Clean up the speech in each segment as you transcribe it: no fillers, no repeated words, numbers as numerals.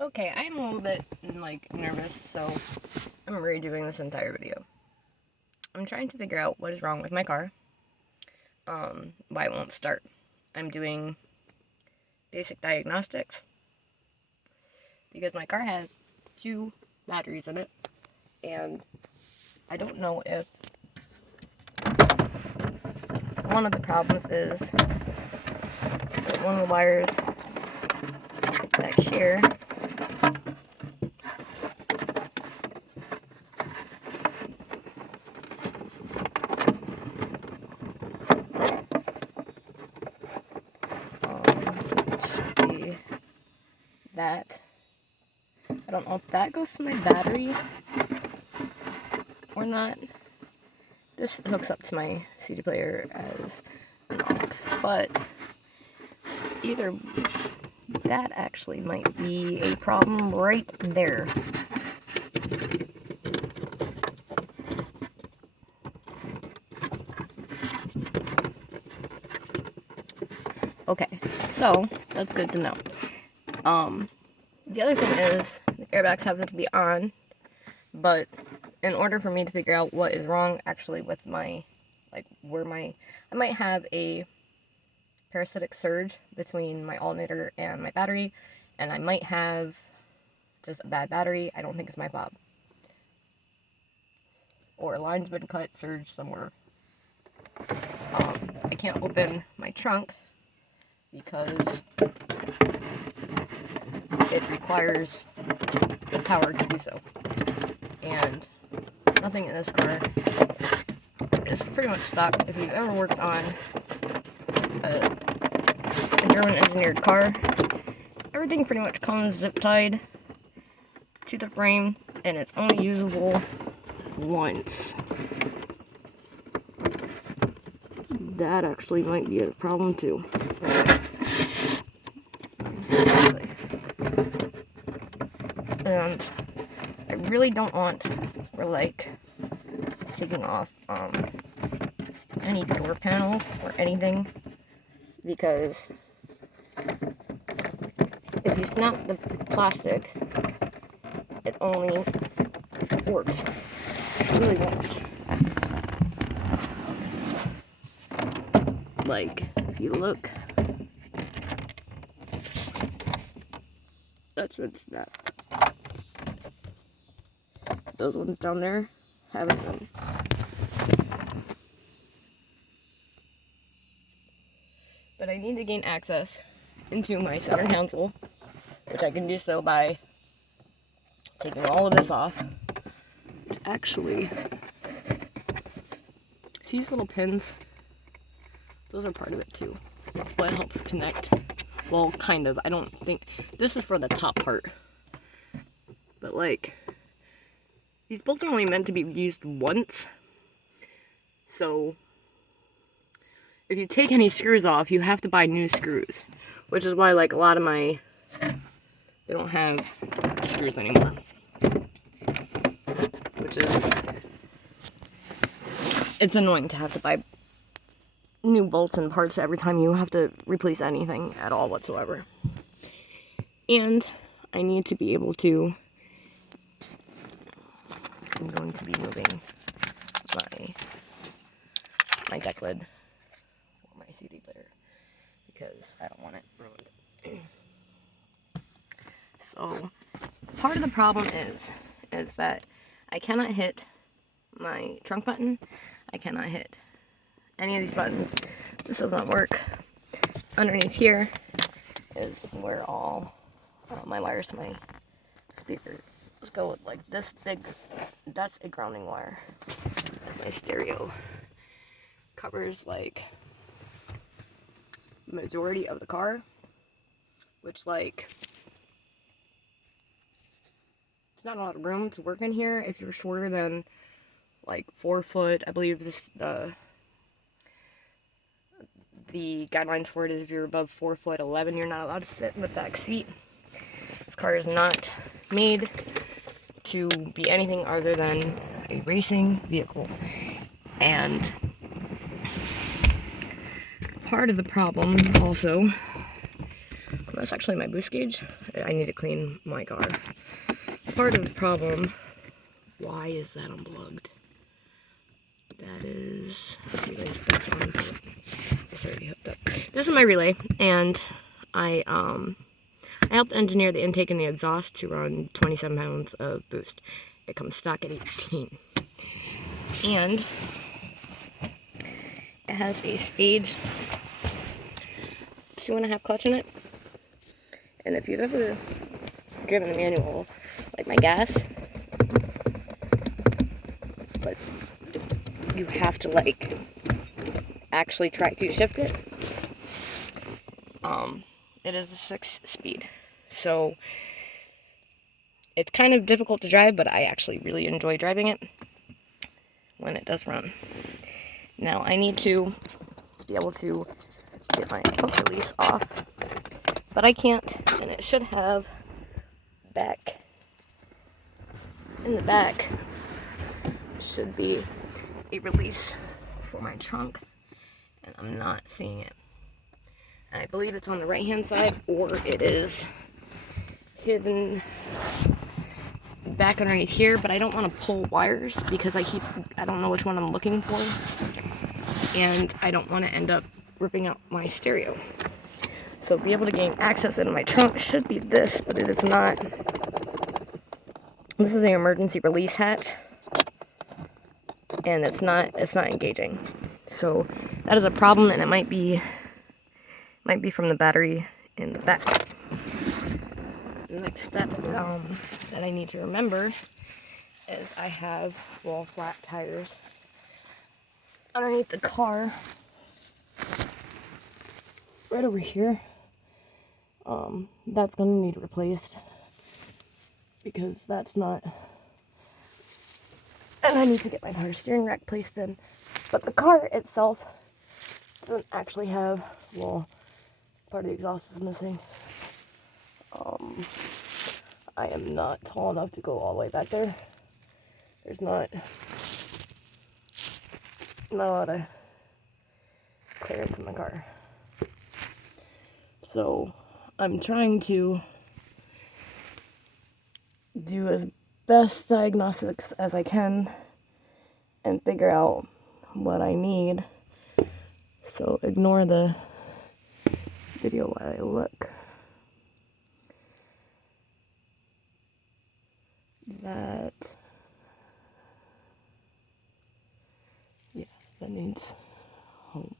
Okay, I'm a little bit, nervous, so I'm redoing this entire video. I'm trying to figure out what is wrong with my car, why it won't start. I'm doing basic diagnostics, because my car has 2 batteries in it, and I don't know if one of the problems is that one of the wires back here should be that. I don't know if that goes to my battery or not. This hooks up to my CD player as an aux, but either that actually might be a problem right there. Okay, so that's good to know. The other thing is the airbags have to be on, but in order for me to figure out what is wrong actually with my, I might have a parasitic surge between my alternator and my battery, and I might have just a bad battery. I don't think it's my fob. Or a line's been cut, surge somewhere. I can't open my trunk because it requires the power to do so. And nothing in this car is pretty much stock. If you've ever worked on a German engineered car, everything pretty much comes zip tied to the frame, and it's only usable once. That actually might be a problem too. And I really don't want taking off any door panels or anything, because if you snap the plastic, it only works. It really works. If you look, that's been snapped. Those ones down there haven't been. But I need to gain access into my center console, which I can do so by taking all of this off. It's actually, see these little pins? Those are part of it too. That's what helps connect. Well, kind of. I don't think this is for the top part. But these bolts are only meant to be used once. So if you take any screws off, you have to buy new screws. Which is why a lot of they don't have screws anymore. Which is, it's annoying to have to buy new bolts and parts every time you have to replace anything at all whatsoever. And I need to be able to, I'm going to be moving my deck lid or my CD player because I don't want it ruined. So part of the problem is that I cannot hit my trunk button. I cannot hit any of these buttons. This does not work. Underneath here is where all my wires to my speakers go with this big, that's a grounding wire. My stereo covers the majority of the car, which there's not a lot of room to work in here if you're shorter than 4 foot. I believe the guidelines for it is if you're above 4'11", you're not allowed to sit in the back seat. This car is not made to be anything other than a racing vehicle. And part of the problem also that's actually my boost gauge. I need to clean my car. Part of the problem, why is that unplugged? That is, relay's back on, it's already hooked up. This is my relay, and I helped engineer the intake and the exhaust to run 27 pounds of boost. It comes stock at 18. And it has a stage 2.5 clutch in it. And if you've ever driven the manual, like my gas, but you have to like actually try to shift it. It is a 6-speed, so it's kind of difficult to drive, but I actually really enjoy driving it when it does run. Now I need to be able to get my hook release off, but I can't, and it should have back in the back should be a release for my trunk, and I'm not seeing it. And I believe it's on the right hand side, or it is hidden back underneath here, but I don't want to pull wires because I don't know which one I'm looking for, and I don't want to end up ripping out my stereo. So be able to gain access into my trunk should be this, but it is not. This is the emergency release hatch, and it's not engaging. So that is a problem, and it might be from the battery in the back. The next step that I need to remember is I have flat tires underneath the car, right over here. That's gonna need replaced because that's not. And I need to get my power steering rack placed in. But the car itself doesn't actually have, well, part of the exhaust is missing. I am not tall enough to go all the way back there. There's not a lot of clearance in the car. So I'm trying to do as best diagnostics as I can and figure out what I need. So ignore the video while I look. That needs home.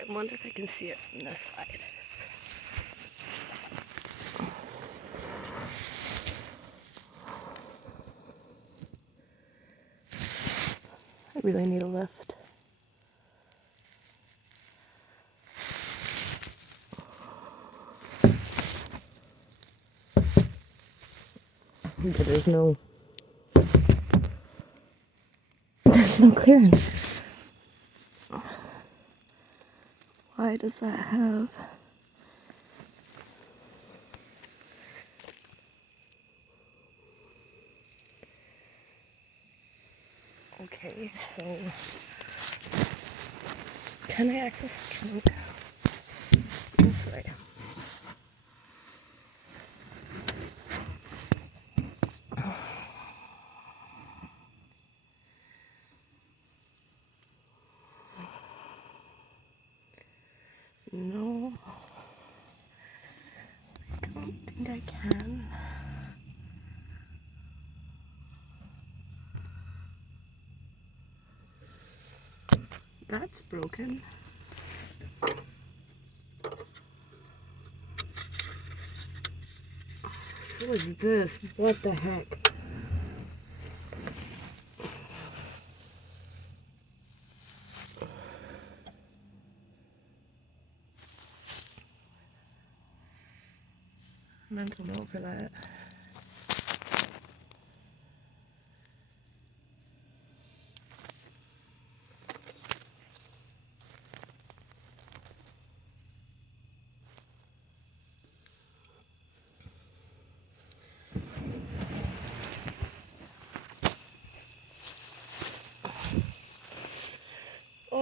I wonder if I can see it from this side. I really need a lift. But there's no clearance. Why does that have? Okay, so can I access the trunk this way? No, I don't think I can. That's broken. So is this. What the heck? Mental note for that.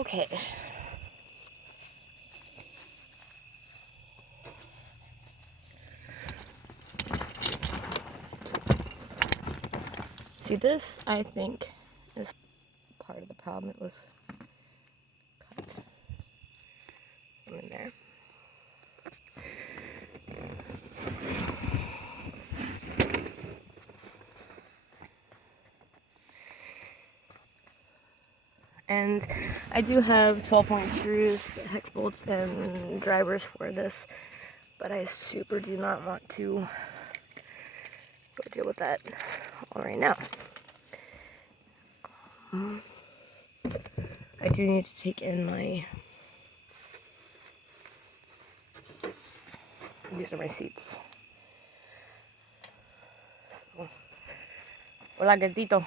Okay. See, this, I think, is part of the problem. It was cut in there. And I do have 12-point screws, hex bolts, and drivers for this, but I super do not want to go deal with that all right now. I do need to take in my, these are my seats. So, hola gatito.